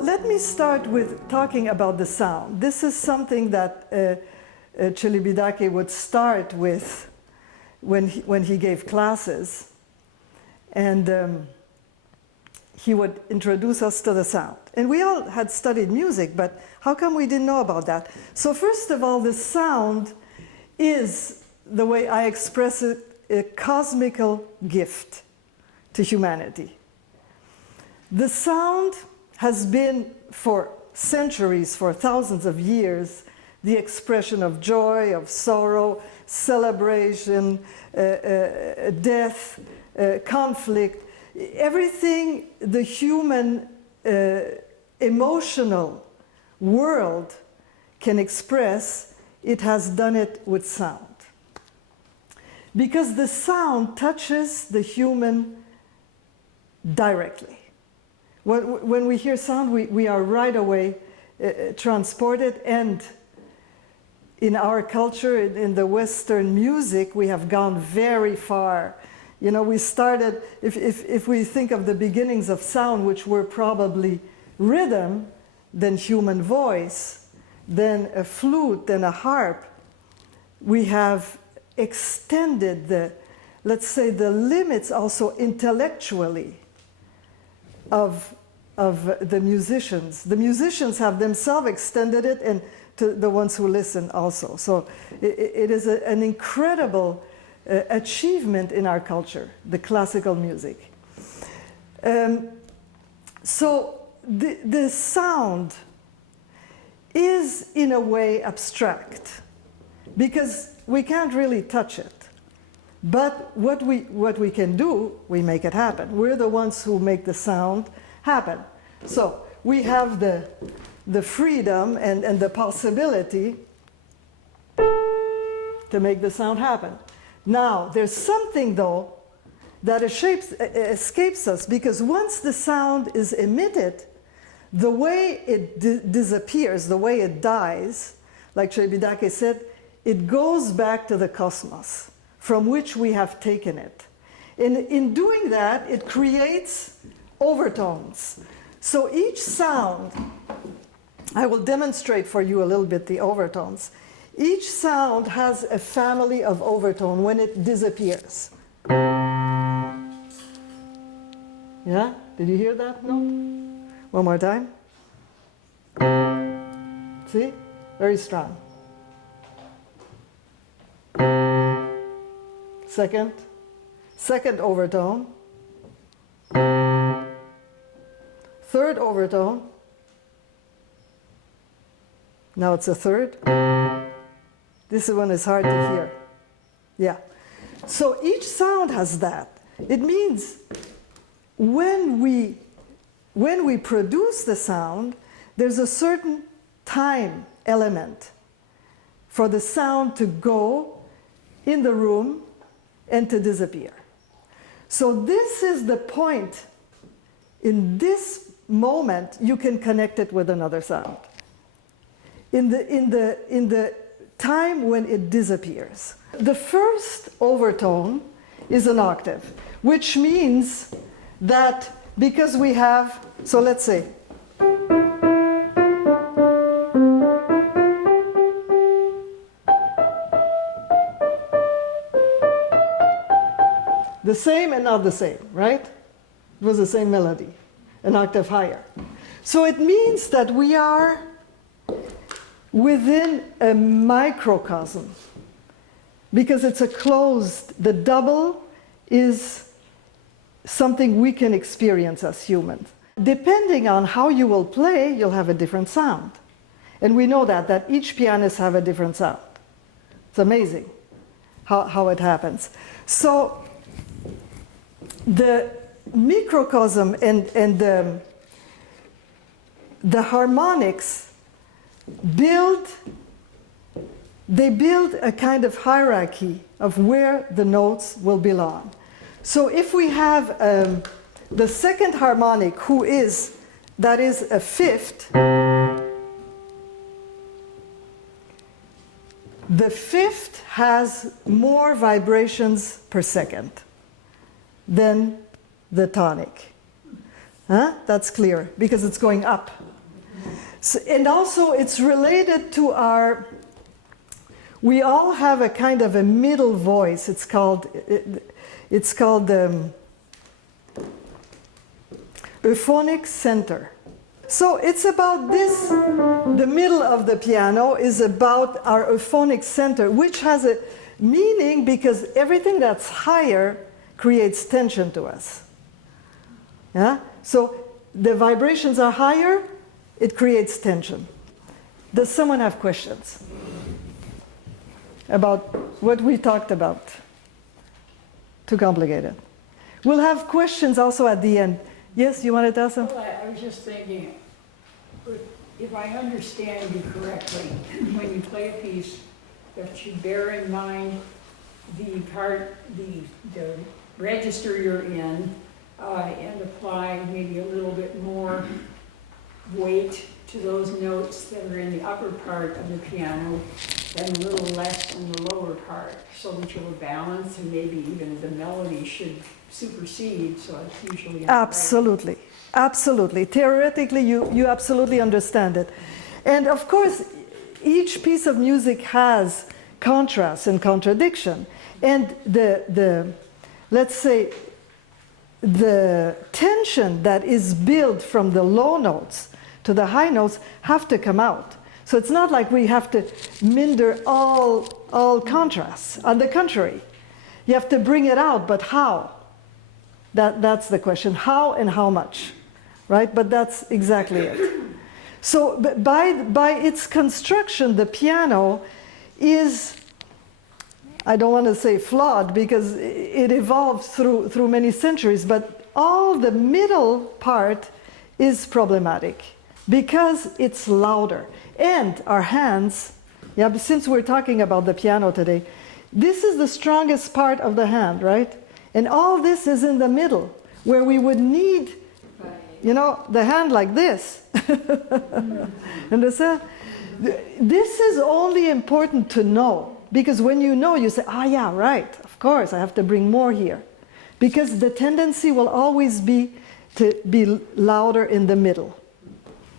Let me start with talking about the sound. This is something that Celibidache would start with when he gave classes. And he would introduce us to the sound. And we all had studied music, but how come we didn't know about that? So first of all, the sound is, the way I express it, a cosmical gift to humanity. The sound has been for centuries, for thousands of years, the expression of joy, of sorrow, celebration, death, conflict. Everything the human emotional world can express, it has done it with sound. Because the sound touches the human directly. When we hear sound, we are right away transported, and in our culture, in the Western music, we have gone very far. You know, we started, if we think of the beginnings of sound, which were probably rhythm, then human voice, then a flute, then a harp, we have extended the, let's say, the limits also intellectually of the musicians. The musicians have themselves extended it, and to the ones who listen also. So it is an incredible achievement in our culture, the classical music. So the sound is in a way abstract because we can't really touch it. But what we can do, we make it happen. We're the ones who make the sound happen. So we have the freedom and the possibility to make the sound happen. Now, there's something, though, that escapes us, because once the sound is emitted, the way it disappears, the way it dies, like Celibidache said, it goes back to the cosmos, from which we have taken it. And in doing that, it creates overtones. So each sound, I will demonstrate for you a little bit the overtones. Each sound has a family of overtone when it disappears. Yeah? Did you hear that note? One more time. See? Very strong. Second overtone. Third overtone. Now it's a third. This one is hard to hear. Yeah. So each sound has that. It means when we produce the sound, there's a certain time element for the sound to go in the room and to disappear. So this is the point. In this moment, you can connect it with another sound. In the time when it disappears. The first overtone is an octave, which means that because we have, so let's say, the same and not the same, right? It was the same melody, an octave higher. So it means that we are within a microcosm, because it's a closed, the double is something we can experience as humans. Depending on how you will play, you'll have a different sound. And we know that each pianist have a different sound. It's amazing how it happens. So the microcosm and the harmonics build a kind of hierarchy of where the notes will belong. So if we have the second harmonic, that is a fifth, the fifth has more vibrations per second than the tonic. Huh? That's clear, because it's going up. So, and also it's related to our, we all have a kind of a middle voice. It's called euphonic center. So it's about this, the middle of the piano is about our euphonic center, which has a meaning because everything that's higher creates tension to us. Yeah? So the vibrations are higher, it creates tension. Does someone have questions about what we talked about? Too complicated. We'll have questions also at the end. Yes, you wanted to ask them? Well, I was just thinking, if I understand you correctly, when you play a piece, that you bear in mind the register you're in, and apply maybe a little bit more weight to those notes that are in the upper part of the piano and a little less in the lower part, so that you'll balance, and maybe even the melody should supersede, so it's usually absolutely, absolutely. Theoretically, you absolutely understand it. And of course, each piece of music has contrast and contradiction. And let's say, the tension that is built from the low notes to the high notes have to come out. So it's not like we have to minder all contrasts. On the contrary, you have to bring it out, but how? That's the question. How and how much, right? But that's exactly it. So by its construction, the piano is, I don't want to say flawed because it evolved through many centuries, but all the middle part is problematic because it's louder. And our hands, yeah, but since we're talking about the piano today, this is the strongest part of the hand, right? And all this is in the middle, where we would need, you know, the hand like this. Understand? This is only important to know, because when you know, you say, ah, yeah, right, of course, I have to bring more here. Because the tendency will always be to be louder in the middle,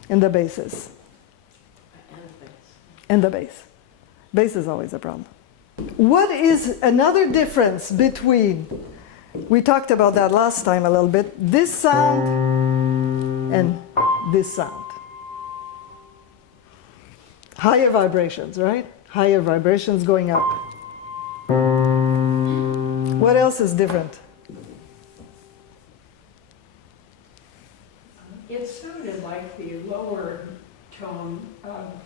in the basses. And the bass. Bass is always a problem. What is another difference between, we talked about that last time a little bit, this sound and this sound? Higher vibrations, right? Higher vibrations going up. What else is different? It sounded like the lower tone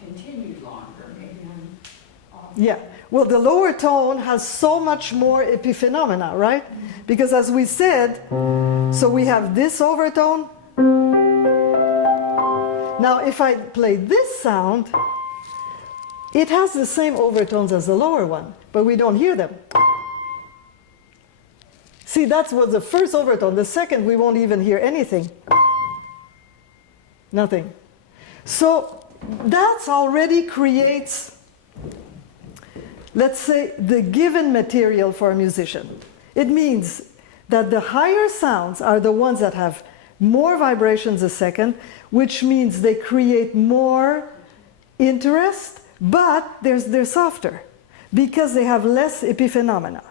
continued longer, maybe. Yeah, well, the lower tone has so much more epiphenomena, right? Because as we said, so we have this overtone. Now, if I play this sound, it has the same overtones as the lower one, but we don't hear them. See, that was the first overtone. The second, we won't even hear anything. Nothing. So that already creates, let's say, the given material for a musician. It means that the higher sounds are the ones that have more vibrations a second, which means they create more interest, but they're softer because they have less epiphenomena.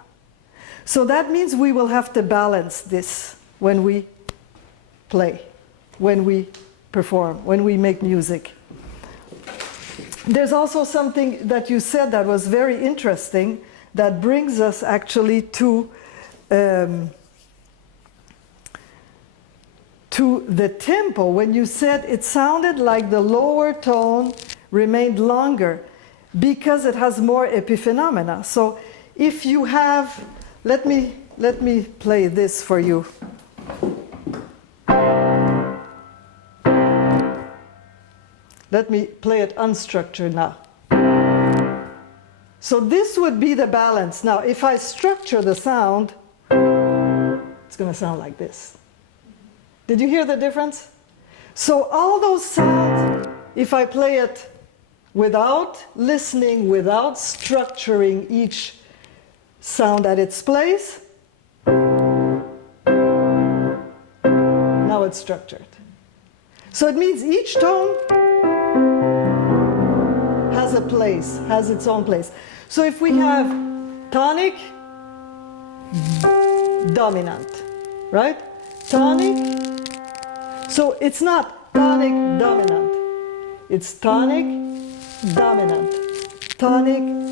So that means we will have to balance this when we play, when we perform, when we make music. There's also something that you said that was very interesting that brings us actually to the tempo. When you said it sounded like the lower tone remained longer because it has more epiphenomena. So if you have, let me play this for you. Let me play it unstructured now. So this would be the balance. Now, if I structure the sound, it's going to sound like this. Did you hear the difference? So all those sounds, if I play it without listening, without structuring each sound at its place, now it's structured. So it means each tone has a place, has its own place. So if we have tonic, dominant, right? Tonic. So it's not tonic, dominant. It's tonic, dominant. Tonic,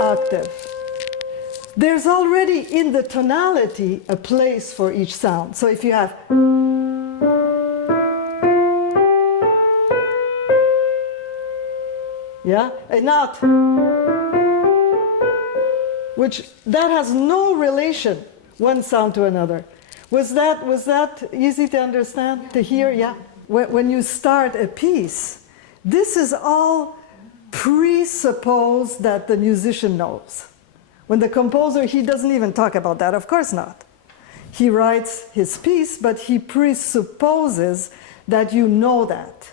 octave. There's already in the tonality a place for each sound. So if you have yeah, a not, which that has no relation one sound to another. Was that easy to understand, to hear? Yeah. When you start a piece, this is all presupposed that the musician knows. When the composer, he doesn't even talk about that, of course not. He writes his piece, but he presupposes that you know that.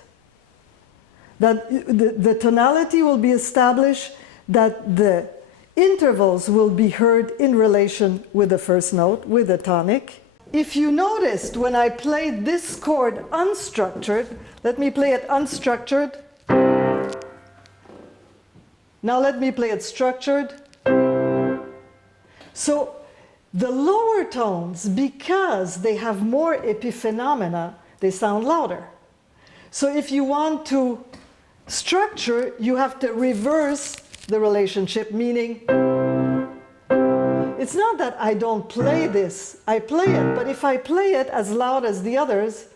That the tonality will be established, that the intervals will be heard in relation with the first note, with the tonic. If you noticed when I played this chord unstructured, let me play it unstructured. Now let me play it structured. So the lower tones, because they have more epiphenomena, they sound louder. So if you want to structure, you have to reverse the relationship, meaning it's not that I don't play this, I play it, but if I play it as loud as the others,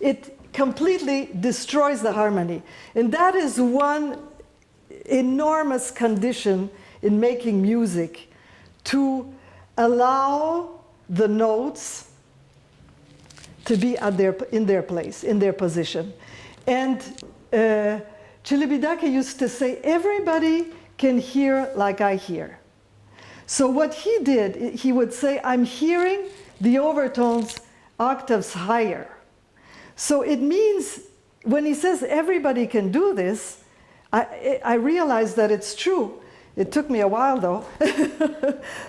it completely destroys the harmony. And that is one enormous condition in making music, to allow the notes to be in their place, in their position. And Celibidache used to say, everybody can hear like I hear. So what he did, he would say, I'm hearing the overtones octaves higher. So it means, when he says everybody can do this, I realized that it's true. It took me a while though.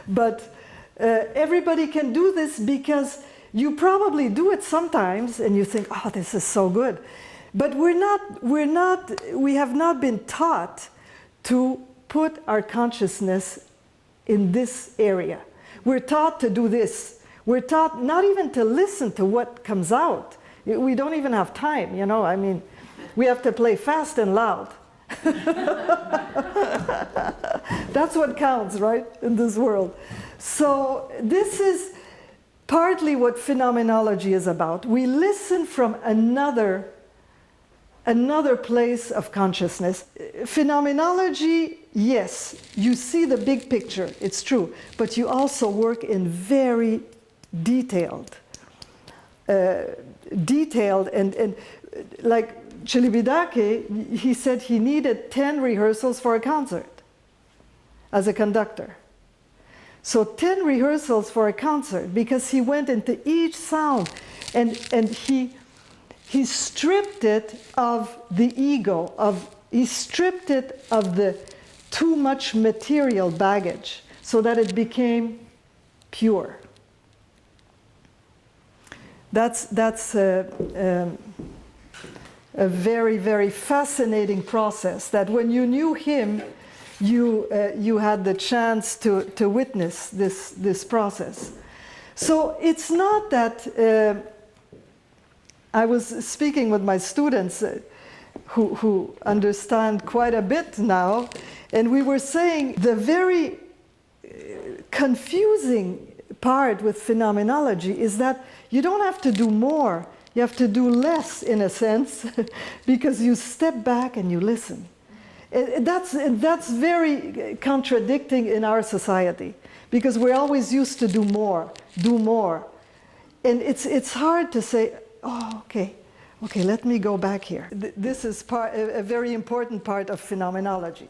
But everybody can do this because you probably do it sometimes and you think, oh, this is so good. But we have not been taught to put our consciousness in this area. We're taught to do this. We're taught not even to listen to what comes out. We don't even have time, you know. I mean, we have to play fast and loud. That's what counts, right, in this world. So this is partly what phenomenology is about. We listen from another place of consciousness. Phenomenology, yes, you see the big picture, it's true, but you also work in very detailed and like Celibidache, he said he needed 10 rehearsals for a concert as a conductor. So 10 rehearsals for a concert, because he went into each sound and he stripped it of the ego, he stripped it of the too much material baggage so that it became pure. That's a very, very fascinating process that when you knew him, you had the chance to witness this process. So it's not that I was speaking with my students who understand quite a bit now, and we were saying the very confusing part with phenomenology is that you don't have to do more, you have to do less in a sense, because you step back and you listen. That's very contradicting in our society, because we're always used to do more. And it's hard to say, oh, okay, let me go back here. This is a very important part of phenomenology.